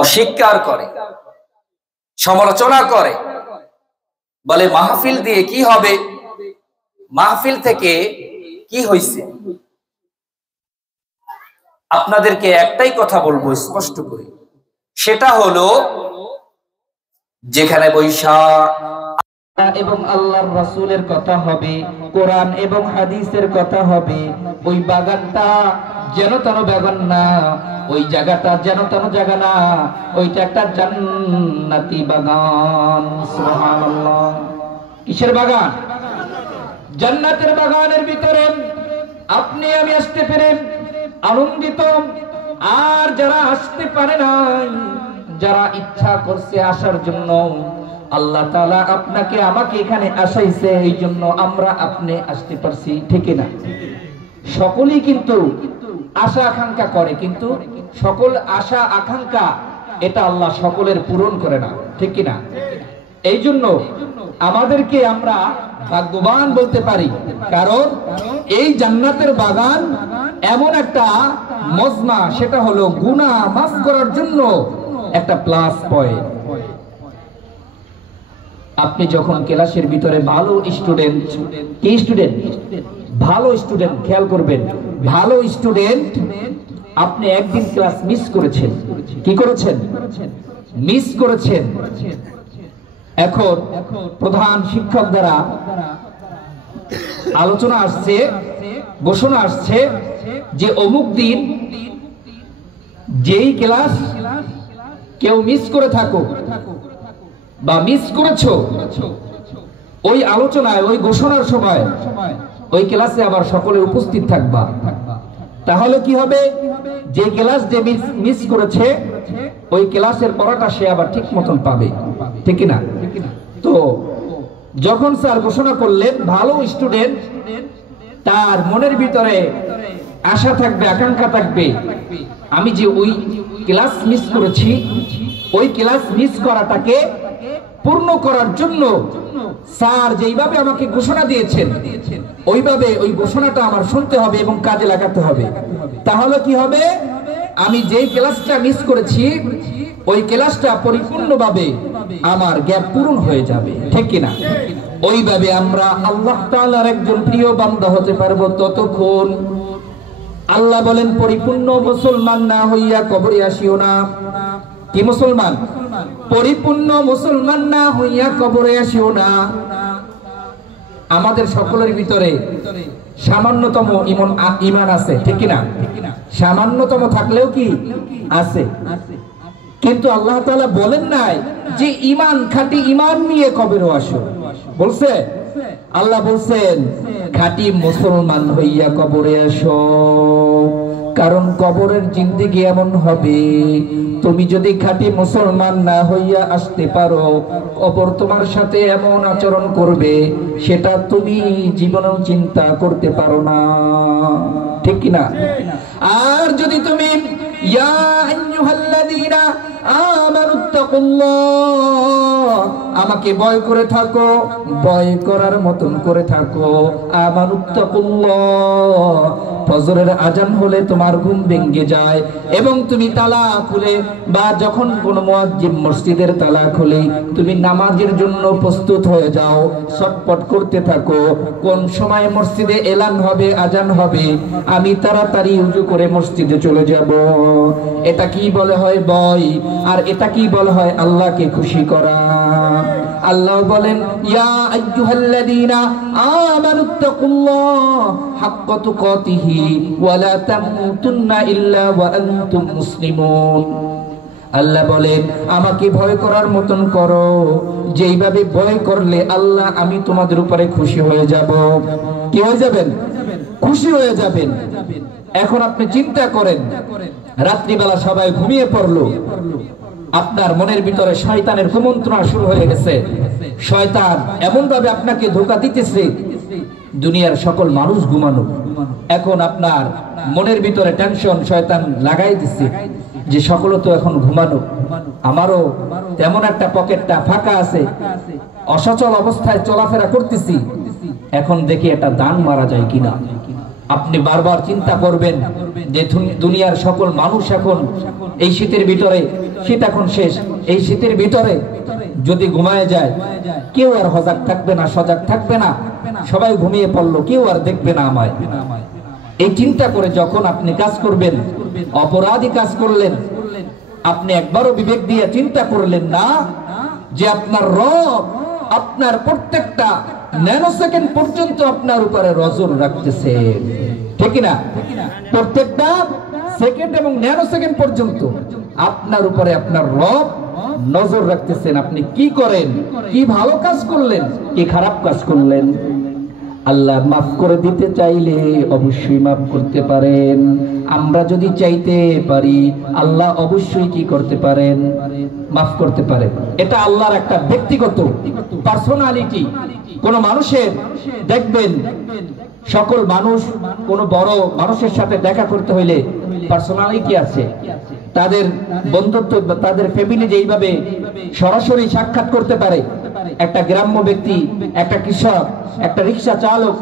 অস্বীকার করে, সমালোচনা করে, বলে মাহফিল দিয়ে কি হবে, মাহফিল থেকে কি হইছে। আপনাদেরকে একটাই কথা বলবো স্পষ্ট করে, সেটা হলো যেখানে বৈশাখ এবং আল্লাহর রাসূলের কথা হবে, কোরআন এবং হাদিসের কথা হবে, ওই বাগানটা যেন তেন বাগান না, ওই জায়গাটা যেন তেন জায়গা না, ওইটা একটা জান্নাতি বাগান। সুবহানাল্লাহ। কিসের বাগান? জান্নাতের বাগানের ভিতরে আপনি আমি আসতে পেরে আনন্দিত। আর যারা আসতে পারে নাই, যারা ইচ্ছা করছে আসার জন্য, আল্লাহ তাআলা আপনাকে আমাকে এখানে আসাইছে, এই জন্য আমরা আপনি আসতে পারছি, ঠিক না? সকলেই কিন্তু আশা আকাঙ্ক্ষা করে, কিন্তু সকল আশা আকাঙ্ক্ষা এটা আল্লাহ সকলের পূরণ করে না, ঠিক না? এই জন্য আমাদেরকে আমরা ভাগ্যবান বলতে পারি, কারণ এই জান্নাতের বাগান এমন একটা মজমা, সেটা হলো গুনাহ মাফ করার জন্য একটা প্লাস পয়েন্ট। আপনি যখন ক্লাসের ভিতরে ভালো স্টুডেন্ট, কি স্টুডেন্ট? ভালো স্টুডেন্ট, খেয়াল করবেন, ভালো স্টুডেন্ট, আপনি একদিন ক্লাস মিস করেছেন, কি করেছেন? মিস করেছেন। এখন প্রধান শিক্ষক দ্বারা আলোচনা আসছে, ঘোষণা আসছে যে অমুক দিন যেই ক্লাস কেউ মিস করে থাকো বা মিস করেছো, ওই আলোচনায়, ওই ঘোষণার সময় ওই ক্লাসে আবার সকলে উপস্থিত থাকবা। তাহলে কি হবে? যে ক্লাস যে মিস করেছে, ওই ক্লাসের পড়াটা সে আবার ঠিক মতন পাবে, ঠিক না? তো যখন স্যার ঘোষণা করলেন, ভালো স্টুডেন্ট তার মনের ভিতরে আশা থাকবে, আকাঙ্ক্ষা থাকবে, আমি যে ওই ক্লাস মিস করেছি, ওই ক্লাস মিস করাটাকে পূর্ণ করার জন্য স্যার যেইভাবে আমাকে ঘোষণা দিয়েছেন, ওইভাবে ওই ঘোষণাটা আমার শুনতে হবে এবং কাজে লাগাতে হবে। তাহলে কি হবে? আমি যেই ক্লাসটা মিস করেছি, ওই ক্লাসটা পরিপূর্ণভাবে আমার গ্যাপ পূরণ হয়ে যাবে, ঠিক কিনা? ওইভাবে আমরা আল্লাহ তাআলার একজন প্রিয় বান্দা হতে পারবো ততক্ষণ। আল্লাহ বলেন, পরিপূর্ণ মুসলমান না হইয়া কবরে আসিও না। কি মুসলমান? পরিপূর্ণ মুসলমান না হইয়া কবরে আসিও না। আমাদের সকলের ভিতরে সামান্যতম ঈমান আছে, ঠিক কি না? সামান্যতম থাকলেও কি আছে, কিন্তু আল্লাহ তাআলা বলেন নাই যে ঈমান, খাঁটি ঈমান নিয়ে কবরে আসো। বলছে? আল্লাহ বলছেন খাঁটি মুসলমান হইয়া কবরে আসো। কারণ কবরের জিন্দেগি এমন হবে, তুমি যদি খাঁটি মুসলমান না হইয়া আসতে পারো, কবর তোমার সাথে এমন আচরণ করবে, সেটা তুমি জীবনেও চিন্তা করতে পারো না, ঠিক কি না? আর যদি তুমি ইয়া আইয়ুহাল্লাযীনা আমানুত্তাকুল্লাহ, আমাকে ভয় করে থাকো, ভয় করার মতন করে থাকো, আমানুত্তাকুল্লাহ, ফজরের আজান হলে তোমার ঘুম ভেঙে যায় এবং তুমি তালা খুলে, বা যখন কোন মুয়াজ্জিন মসজিদের তালা খুলে তুমি নামাজের জন্য প্রস্তুত হয়ে যাও, ছটপট করতে থাকো, কোন সময় মসজিদে এলান হবে, আজান হবে, আমি তাড়াতাড়ি ওযু করে মসজিদে চলে যাব। এটা কি বলে হয় ভয়, আর এটা কি বলে হয় আল্লাহকে খুশি করা। আল্লাহ বলেন, ইয়া আইয়ুহাল্লাযীনা আমানুত্তাকুল্লাহ হাক্কা তুকাতিহি ওয়া লা তামুতুন্না ইল্লা ওয়া আনতুম মুসলিমুন। আল্লাহ বলেন, আমাকে ভয় করার মতন করো, যেইভাবে ভয় করলে আল্লাহ আমি তোমাদের উপরে খুশি হয়ে যাব। কি হয়ে যাবেন? খুশি হয়ে যাবেন। এখন আপনি চিন্তা করেন, রাত্রিবেলা সবাই ঘুমিয়ে পড়লো, আপনার মনের ভিতরে শয়তানের কুমন্ত্রণা শুরু হয়ে গেছে। শয়তান এমন ভাবে আপনাকে ধোঁকা দিতেছে, দুনিয়ার সকল মানুষ ঘুমানো, এখন আপনার মনের ভিতরে টেনশন শয়তান লাগাই দিচ্ছে যে সকল তো এখন ঘুমানো, আমারও তেমন একটা পকেটটা ফাঁকা আছে, অসচল অবস্থায় চলাফেরা করতেছি, এখন দেখি একটা দান মারা যায় কিনা। আপনি বারবার চিন্তা করবেন যে দুনিয়ার সকল মানুষ এখন এই শীতের ভিতরে শীত এখন শেষ, এই শীতের ভিতরে যদি ঘুমায় যায় কেউ আর সজাগ থাকবে না, সজাগ থাকবে না, সবাই ঘুমিয়ে পড়লো, কেউ আর দেখবে না আমায়। এই চিন্তা করে যখন আপনি কাজ করবেন, অপরাধী কাজ করলেন, আপনি একবারও বিবেক দিয়ে চিন্তা করলেন না যে আপনার রব আপনার প্রত্যেকটা ন্যানো সেকেন্ড পর্যন্ত আপনার উপরে নজর রাখতেছে, ঠিক না? প্রত্যেকটা সেকেন্ড এবং ন্যানো সেকেন্ড পর্যন্ত আপনার উপরে আপনার রব নজর রাখতেছেন। আপনি কি করেন, কি ভালো কাজ করলেন, কি খারাপ কাজ করলেন। আল্লাহ মাফ করে দিতে চাইলে অবশ্যই মাফ করতে পারেন। আমরা যদি চাইতে পারি আল্লাহ অবশ্যই কি করতে পারেন, মাফ করতে পারেন। এটা আল্লাহর একটা ব্যক্তিগত পার্সোনালিটি। কোন মানুষের দেখবেন, সকল মানুষ কোন বড় মানুষের সাথে দেখা করতে হইলে পার্সোনালিটি আছে, তাদের বন্ধুত্ব, তাদের ফ্যামিলি যেইভাবে সরাসরি সাক্ষাৎ করতে পারে, একটা গ্রাম্য ব্যক্তি, একটা কৃষক, একটা রিক্সা চালক